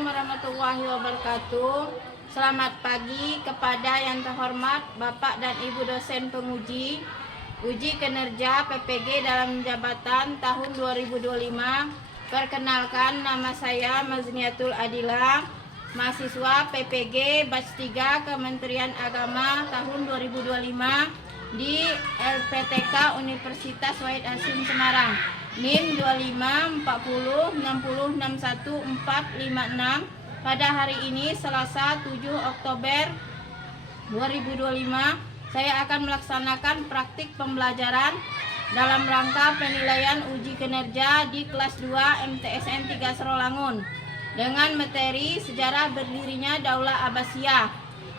Warahmatullahi wabarakatuh. Selamat pagi kepada yang terhormat Bapak dan Ibu dosen penguji uji kinerja PPG dalam jabatan tahun 2025. Perkenalkan, nama saya Mazniatul Adila, mahasiswa PPG Batch 3 Kementerian Agama tahun 2025 di LPTK Universitas Wahid Hasim Semarang. NIM 25 40 60 61 456. Pada hari ini Selasa 7 Oktober 2025, saya akan melaksanakan praktik pembelajaran dalam rangka penilaian uji kinerja di kelas 2 MTSN 3 Serolangun dengan materi sejarah berdirinya Daulah Abbasiyah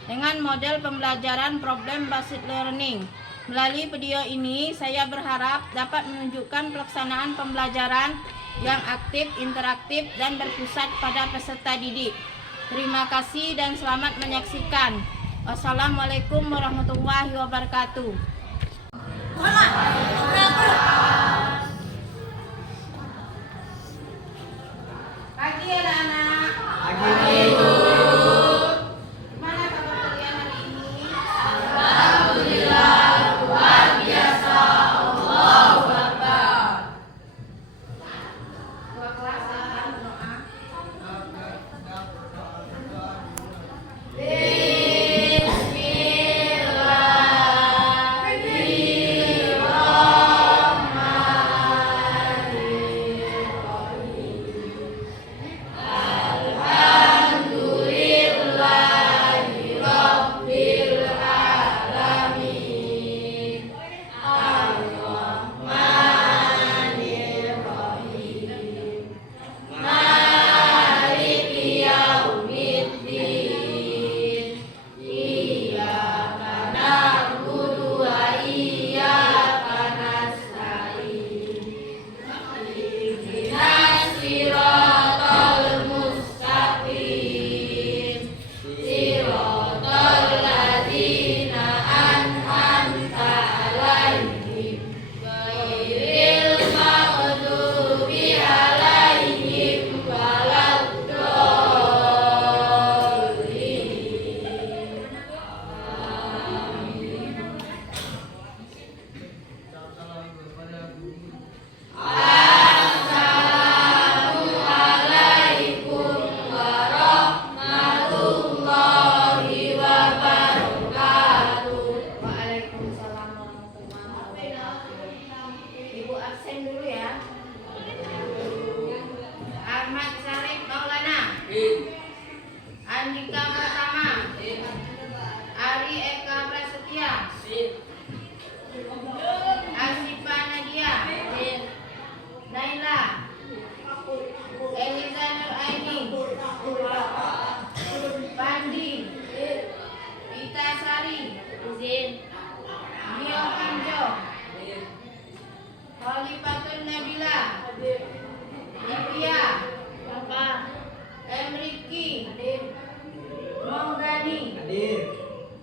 dengan model pembelajaran problem based learning. Melalui video ini, saya berharap dapat menunjukkan pelaksanaan pembelajaran yang aktif, interaktif, dan berpusat pada peserta didik. Terima kasih dan selamat menyaksikan. Wassalamualaikum warahmatullahi wabarakatuh. Pagi anak-anak. Pagi. Gimana kabar kalian hari ini? Alhamdulillah, luar biasa. Allahu Akbar. Dua kelas akan berdoa. Ibu absen dulu ya. Ahmad Syarif Maulana. Andika Pratama. Ari Eka Prasetya. Asifa Nadia. Naila. Eliza Nur Aini. Pandi. Ita Sari. Mio Pinjo. Khalifatul Nabila. Livia. Emriki. Monggani.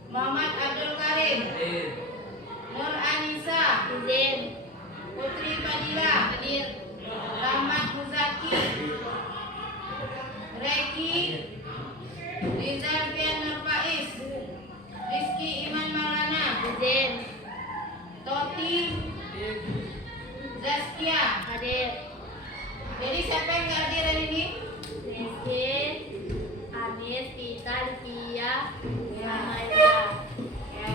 Muhammad Abdul Karim. Nur Anissa. Putri Fadila. Rahmat Muzaki. Reki. Rizal Fian Nur Faiz. Rizky Iman Maulana. Toti. Zaskia. Jadi siapa yang nggak hadir hari ini? Anis, Tita, Livia, Ya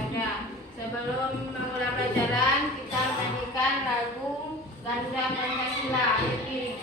udah. Sebelum memulai pelajaran, kita nyanyikan lagu Ganda Pancasila. Ayo kiri.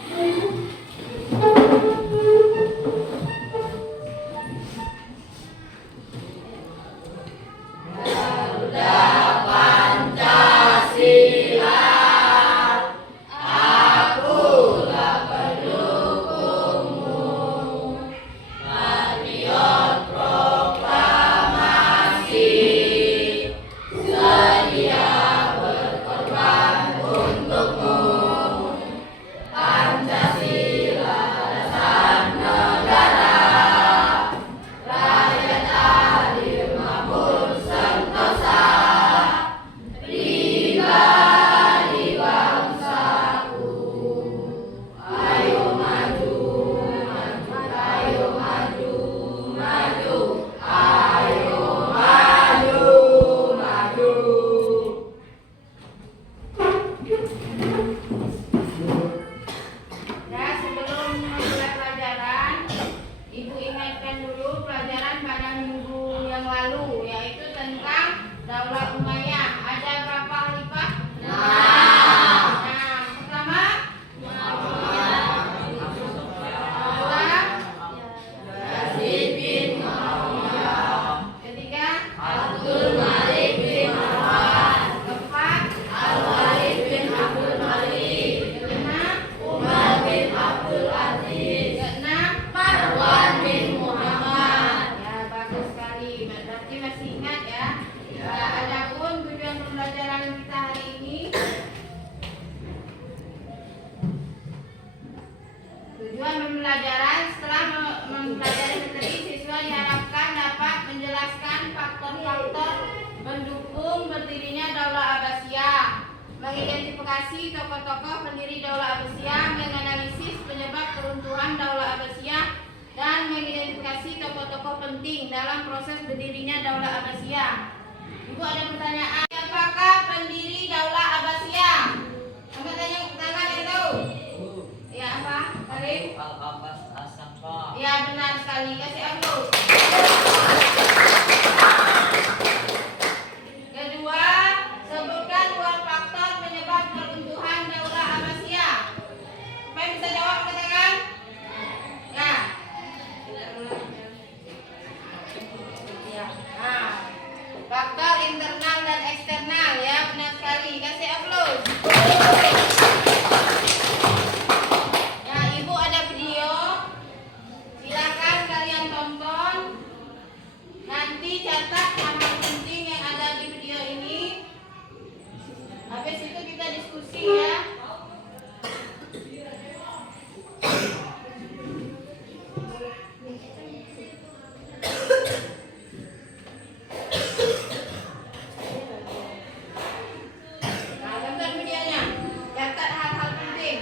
lalu, yaitu tentang Daulah Umayyah. Ada berapa khalifah? Pertama, Daulah Yazid bin Muawiyah. Ketiga, Abdul Malik bin Marwan. Keempat, Al-Walid bin Abdul Malik. Kelima, Umar bin Abdul Aziz. Keenam, Marwan bin Muhammad. Ya, bagus sekali. Berarti masih ingat ya. Adapun tujuan pembelajaran kita hari ini, tujuan pembelajaran setelah mempelajari materi, siswa diharapkan dapat menjelaskan faktor-faktor mendukung berdirinya Daulah Abbasiyah, mengidentifikasi tokoh-tokoh pendiri Daulah Abbasiyah, menganalisis penyebab keruntuhan Daulah Abbasiyah, dan mengidentifikasi tokoh-tokokoh penting dalam proses berdirinya Daulah Abbasiyah. Ibu ada pertanyaan, siapakah pendiri Daulah Abbasiyah? Angkat tangan yang tahu. Ya, apa? Karim? Al-Abbas As-Saqaf. Ya, benar sekali. Kasih aplaus. Kedua, sebutkan dua faktor penyebab keruntuhan Daulah Abbasiyah. Siapa yang bisa jawab, katakan? Ya. Nah, faktor internal dan eksternal, ya, benar sekali. Kasih aplaus. Ya, Ibu ada video. Silakan kalian tonton. Nanti catat hal-hal penting yang ada di video ini. Habis itu kita diskusi ya. Nah, tonton videonya. Catat hal-hal penting.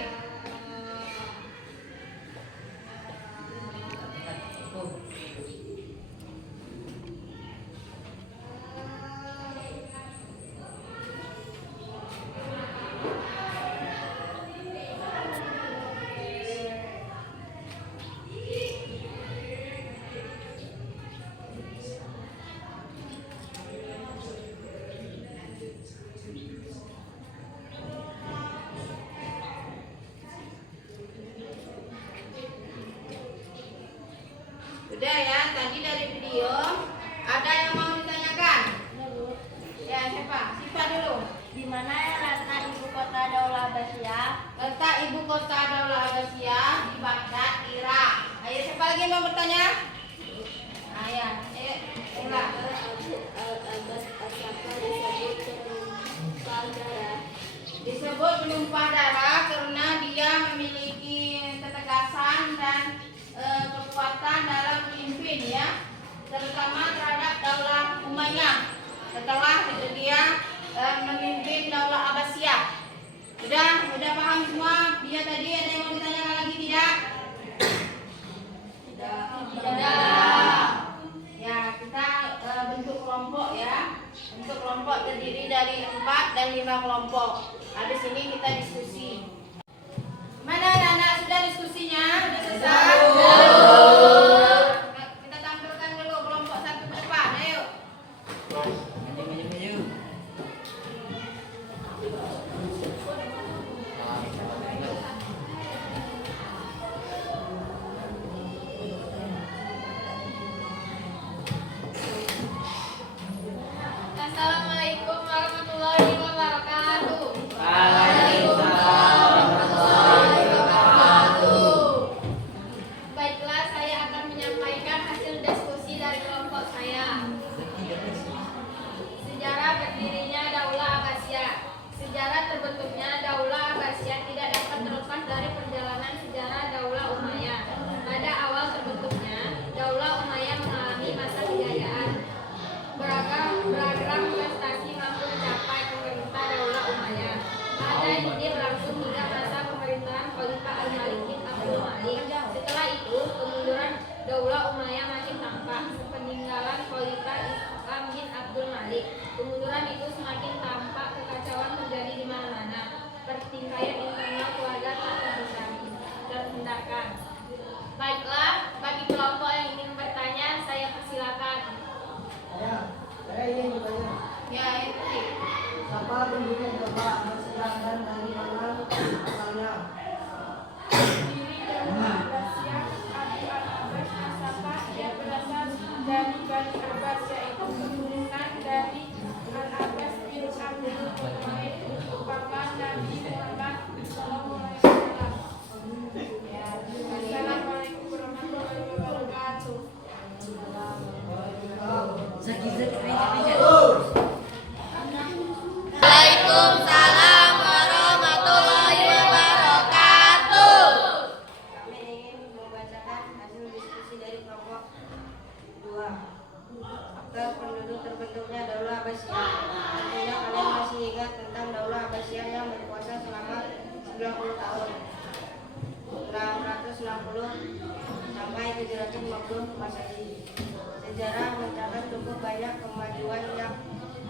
Udah ya, tadi dari video ada yang mau ditanyakan? Ya, siapa? Siapa dulu? Di mana letak ibu kota Daulah Abbasiyah? Letak ibu kota Daulah Abbasiyah di Baghdad, Irak. Ayo, siapa lagi yang mau bertanya? Nah, ya, ayo, Ella. Al-Abbas As-Saqaf Disebut penumpah darah karena dia memiliki ketegasan dan kekuatan dalam memimpin ya, terutama terhadap Daulah Umayyah setelah dia memimpin Daulah Abbasiyah. Udah paham semua? Dia tadi ada yang mau ditanyakan lagi tidak? Tidak. Ya, kita bentuk kelompok ya. Bentuk kelompok terdiri dari 4 dan 5 kelompok. Habis ini kita diskusi. Mana anak-anak, sudah diskusinya? Sudah selesai? Kita tampilkan dulu kelompok 1 ke depan. Ayo. Assalamualaikum warahmatullahi wabarakatuh. Baiklah, saya akan menyampaikan hasil diskusi dari kelompok saya. Sejarah berdirinya Daulah Abbasiyah. Sejarah terbentuknya Daulah Abbasiyah tidak dapat terlepas dari perjalanan sejarah Daulah Umayyah. Pada awal terbentuknya, Daulah Umayyah mengalami masa kejayaan. Beragam prestasi mampu dicapai pemerintah Daulah Umayyah. Ada ini berlangsung hingga masa pemerintahan Khalifah Al-Malik bin Abdul Malik. Setelah itu, kemunduran Daulah Umayyah makin tampak. Peninggalan Khalifah Islam bin Abdul Malik. Kemunduran itu semakin tampak, kekacauan terjadi di mana-mana. Pertikaian internal keluarga tak terhindarkan. Baiklah, bagi kelompok yang ingin bertanya, saya persilakan. dari Bani Abbas, yaitu keturunan dari Al-Abbas bin Abdul Muttalib, paman Nabi Muhammad SAW. Assalamualaikum warahmatullahi wabarakatuh. Waalaikumsalam warahmatullahi wabarakatuh. Kami ingin membacakan hasil diskusi dari kelompok 2. Akte penduduk terbentuknya Daulah Abbasiyah. Tentunya kalian masih ingat tentang Daulah Abbasiyah yang berkuasa selama 90 tahun, 660 sampai 750 Masehi. Sejarah mencatat cukup banyak kemajuan yang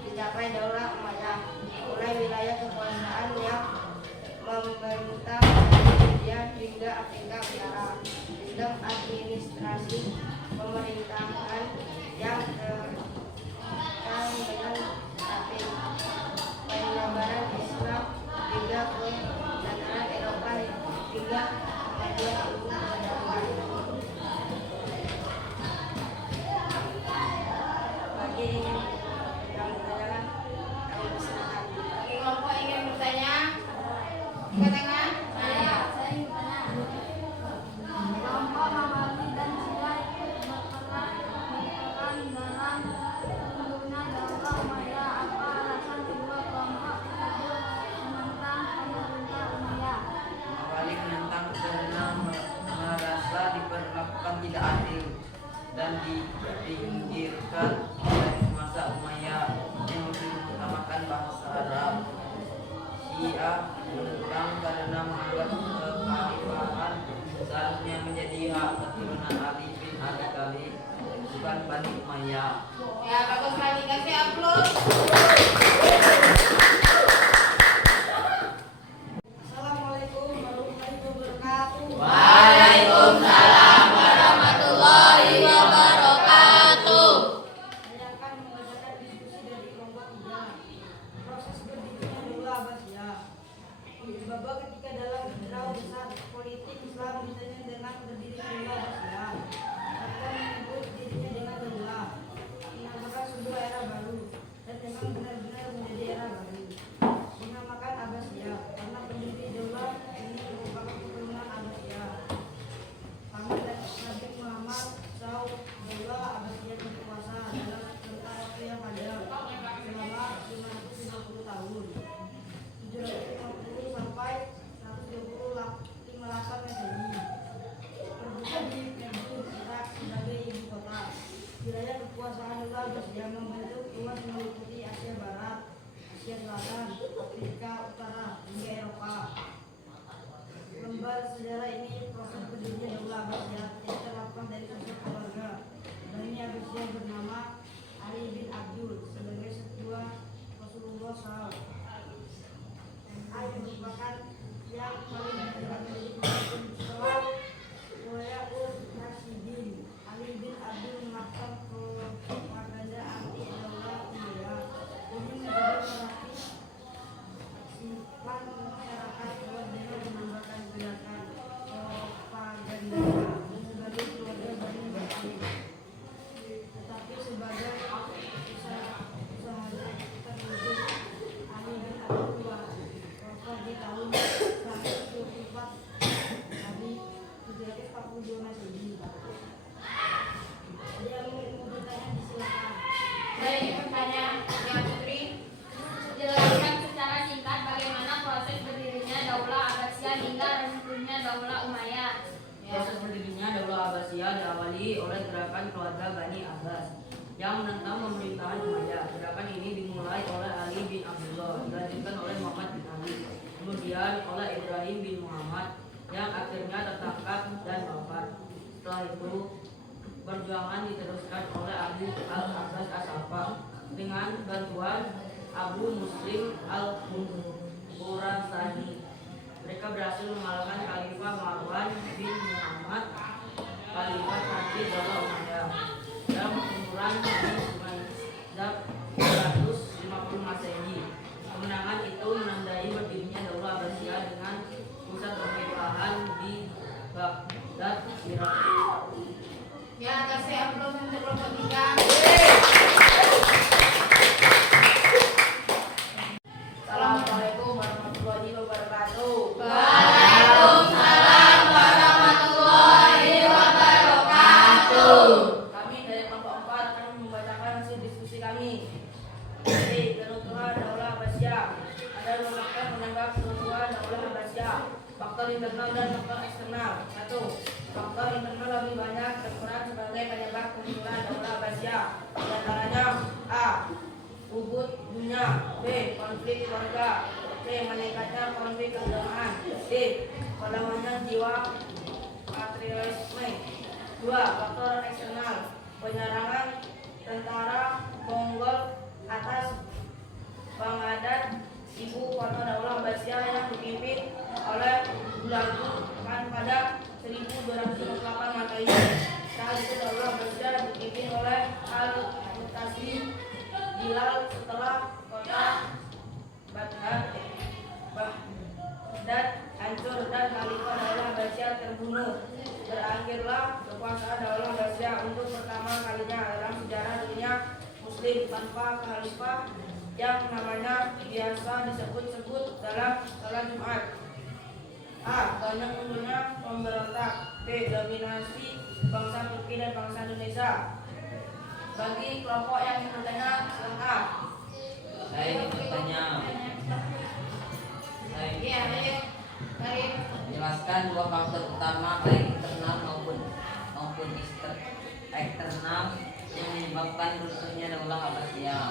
dicapai Daulah Umayyah, mulai wilayah kekuasaan yang membentang dari India hingga Afrika Utara, sistem administrasi pemerintahan yang terancam dengan rapi, penyebaran Islam hingga ke dataran Eropa hingga kemajuan ilmu pengetahuan. Bagi yang bertanya, kami persilakan. Kelompok ingin bertanya? Angkat tangan. Saya ingin bertanya. Kelompok Mawali dan Syiah berperan dalam turunnya Daulah Umayyah. Apa alasan kedua kelompok tersebut menentang pemerintah Umayyah? Mawali menentang karena merasa diperlakukan tidak adil dan dipinggirkan oleh masa Umayyah yang lebih mengutamakan bahasa Arab. Syiah menentang karena menganggap kekhalifahan seharusnya menjadi hak keturunan Ali bin Abi Thalib, bukan Bani Umayyah. Ya, bagus sekali. Kasih aplaus. Assalamualaikum warahmatullahi wabarakatuh. Waalaikumsalam warahmatullahi wabarakatuh. Saya akan membacakan diskusi dari kelompok 3. Proses berdirinya Daulah Abbasiyah. Baba ketika dalam draw besar politik Islam misalnya dengan berdirinya Daulah Abbasiyah atau menyebut dirinya dengan Daulah, dinamakan sebuah era baru dan memang benar-benar menjadi era baru. Dinamakan Abbasiyah karena pendiri Daulah ini merupakan keturunan Abbasiyah. Paman Nabi Muhammad SAW, Daulah Abbasiyah berkuasa dalam rentang waktu yang panjang selama 550 tahun, 750 sampai 128 Masehi. Berpusat di Mosul, Irak sebagai ibu kota. Wilayah kekuasaan Daulah Abbasiyah membentuk luas meliputi Asia Barat, Asia Selatan, Afrika Utara hingga Eropa. Lembar sejarah ini proses berdirinya Daulah Abbasiyah tidak terlepas dari sosok keluarga. Bani Abbasiyah bernama Ali bin Abdul sebagai setua Rasulullah SAW. Ali merupakan yang paling menjadi pemimpin setelah Khulafaur Rasyidin. Ali bin Abdul melakukan propaganda anti Daulah Umayyah demi menjadi sifat masyarakat luar dengan menambahkan gerakan propaganda sebagai keluarga Bani Hashim. Tetapi sebagai usaha terwujud, Ali bin Abdul wafat di tahun 124 Nabi 742 Masehi. Ada yang mau bertanya, disilakan. Saya ingin bertanya. Ya, Putri. Jelaskan secara singkat bagaimana proses berdirinya Daulah Abbasiyah hingga runtuhnya Daulah Umayyah. Proses berdirinya Daulah Abbasiyah diawali oleh gerakan keluarga Bani Abbas yang menentang pemerintahan Umayyah. Gerakan ini dimulai oleh Ali bin Abdullah, dilanjutkan oleh Muhammad bin Ali, kemudian oleh Ibrahim bin Muhammad yang akhirnya tertangkap dan wafat. Setelah itu, perjuangan diteruskan oleh Abu al-Abbas as-Saffah dengan bantuan Abu Muslim al-Khurasani. Mereka berhasil mengalahkan Khalifah Marwan bin Muhammad, Khalifah terakhir Daulah Umayyah, dalam pertempuran di Sumaizab 150 Masehi. Kemenangan itu menandai berdirinya Daulah Abbasiyah dengan pusat pemerintahan di Baghdad, Irak. Ya, kasih aplaus untuk kelompok 3. Bapak akan membacakan hasil diskusi kami. Jadi, keutuhan Daulah Abbasiyah. Ada dua faktor penyebab keutuhan Daulah Abbasiyah. Faktor internal dan faktor eksternal. 1. Faktor internal lebih banyak berperan sebagai penyebab kemunculan Daulah Abbasiyah. Di antaranya A. Ubud dunia. B. Konflik keluarga. C. Meningkatnya konflik keagamaan. D. Perlawanan jiwa patriotisme. 2. Faktor eksternal. Penyerangan tentara Mongol atas Baghdad, ibu kota Daulah Abbasiyah yang dipimpin oleh Hulagu Khan pada 1258 Masehi. Saat itu Daulah Abbasiyah dipimpin oleh Al-Mu'tasim Bilal setelah kota Baghdad hancur dan Khalifah Daulah Abbasiyah terbunuh. Berakhirlah kekuasaan Daulah Abbasiyah untuk pertama kalinya dalam sejarah dunia Muslim tanpa khalifah yang namanya biasa disebut-sebut dalam salat Jumat. A. Banyak mundurnya pemberontak. B. Dominasi bangsa Turki dan bangsa Indonesia. Bagi kelompok yang bertanya silakan A. Saya ingin bertanya. Saya Iya, baik. menjelaskan dua faktor utama baik internal maupun eksternal yang menyebabkan runtuhnya Daulah Abbasiyah.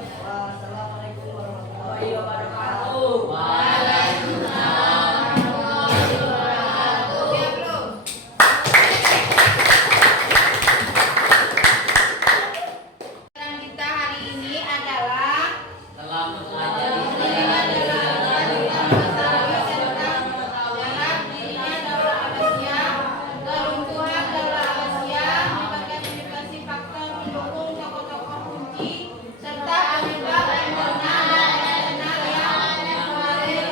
Wassalamualaikum warahmatullahi wabarakatuh. Siap belum? Pelajaran kita hari ini adalah Telah mempelajari sejarah dirinya Daulah Abbasiyah, keruntuhan Daulah Abbasiyah, identifikasi faktor pendukung tokoh-tokoh kunci, serta penyebab internal dan eksternal yang mempengaruhi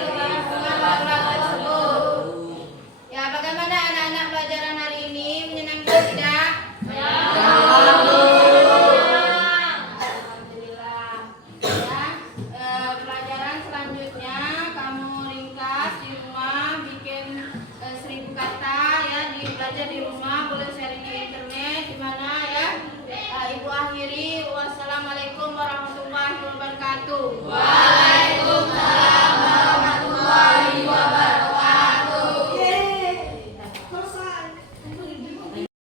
Daulah tersebut. Ya, bagaimana anak-anak pelajaran hari ini? Menyenangkan tidak? Alhamdulillah. Ya, pelajaran selanjutnya kamu ringkas di rumah, bikin 1000 kata ya, belajar di rumah, boleh sharing di internet, di mana ya. Ibu akhiri, wassalamualaikum warahmatullahi wabarakatuh.